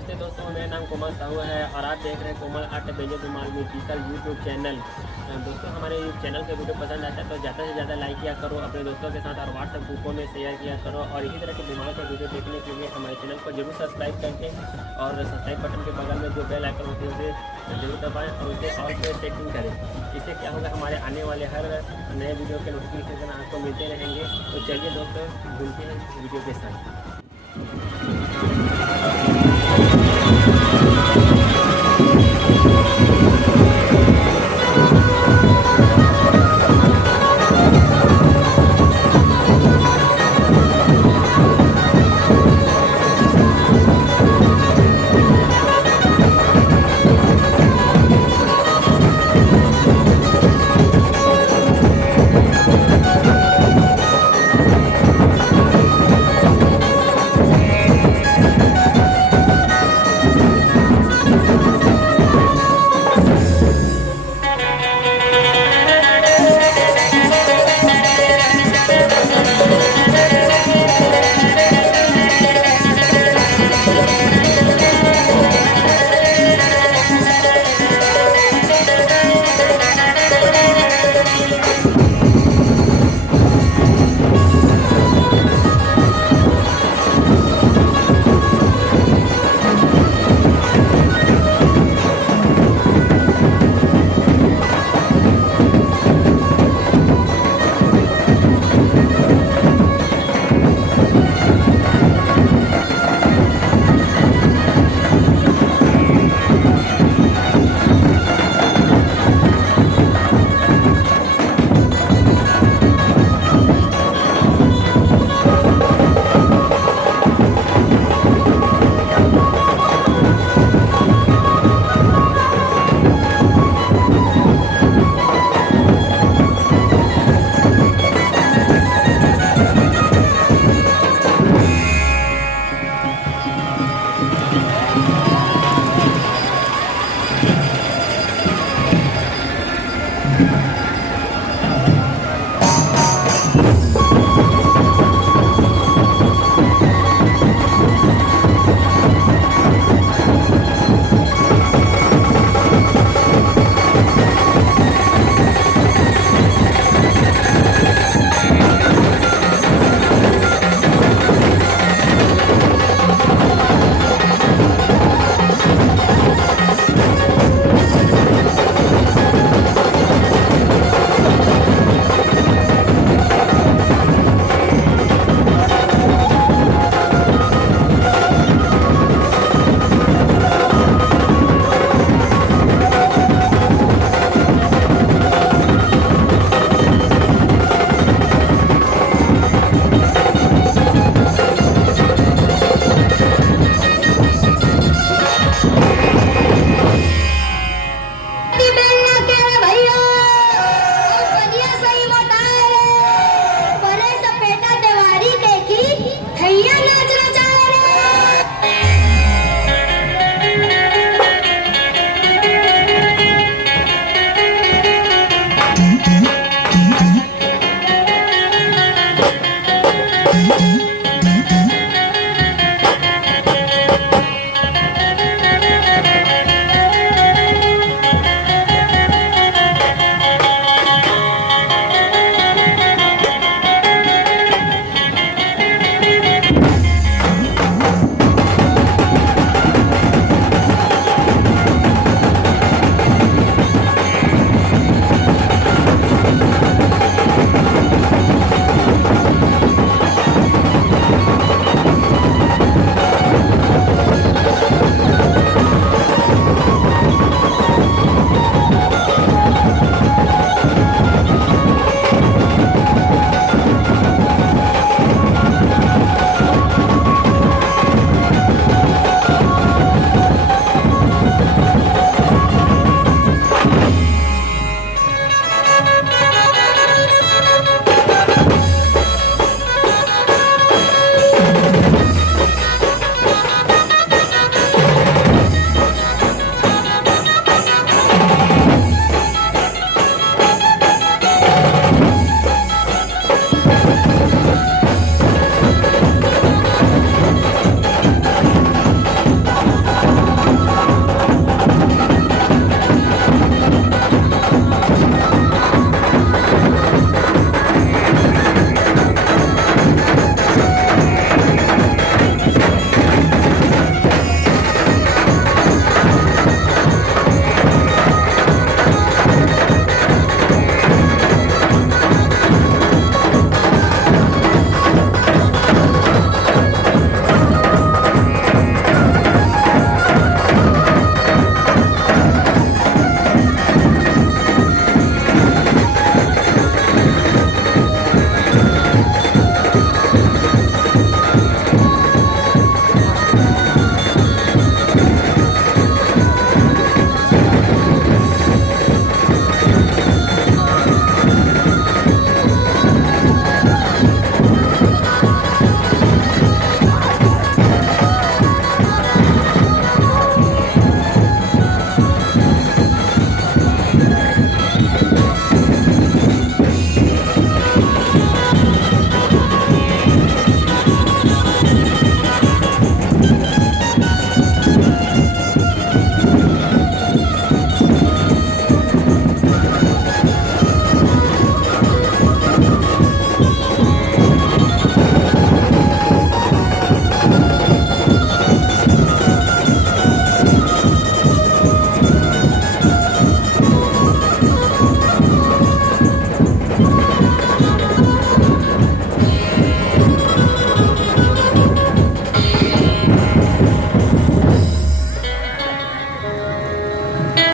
नमस्ते दोस्तों, मेरा नाम कोमल साहू है और आप देख रहे हैं कोमल आर्ट बेजो धुमाल म्यूजिकल यूट्यूब चैनल। दोस्तों, हमारे चैनल के वीडियो पसंद आता है तो ज़्यादा से ज़्यादा लाइक किया करो अपने दोस्तों के साथ और व्हाट्सएप ग्रुपों में शेयर किया करो। और इसी तरह के धुमाल के वीडियो देखने के लिए हमारे चैनल को जरूर सब्सक्राइब करके और सब्सक्राइब बटन के बगल में जो बेल आइकन होती है उसे जरूर दबाएँ और उसे ऑल पे सेटिंग करें। इससे क्या होगा, हमारे आने वाले हर नए वीडियो के नोटिफिकेशन आपको मिलते रहेंगे। तो चलिए दोस्तों, जुड़ते हैं वीडियो के साथ।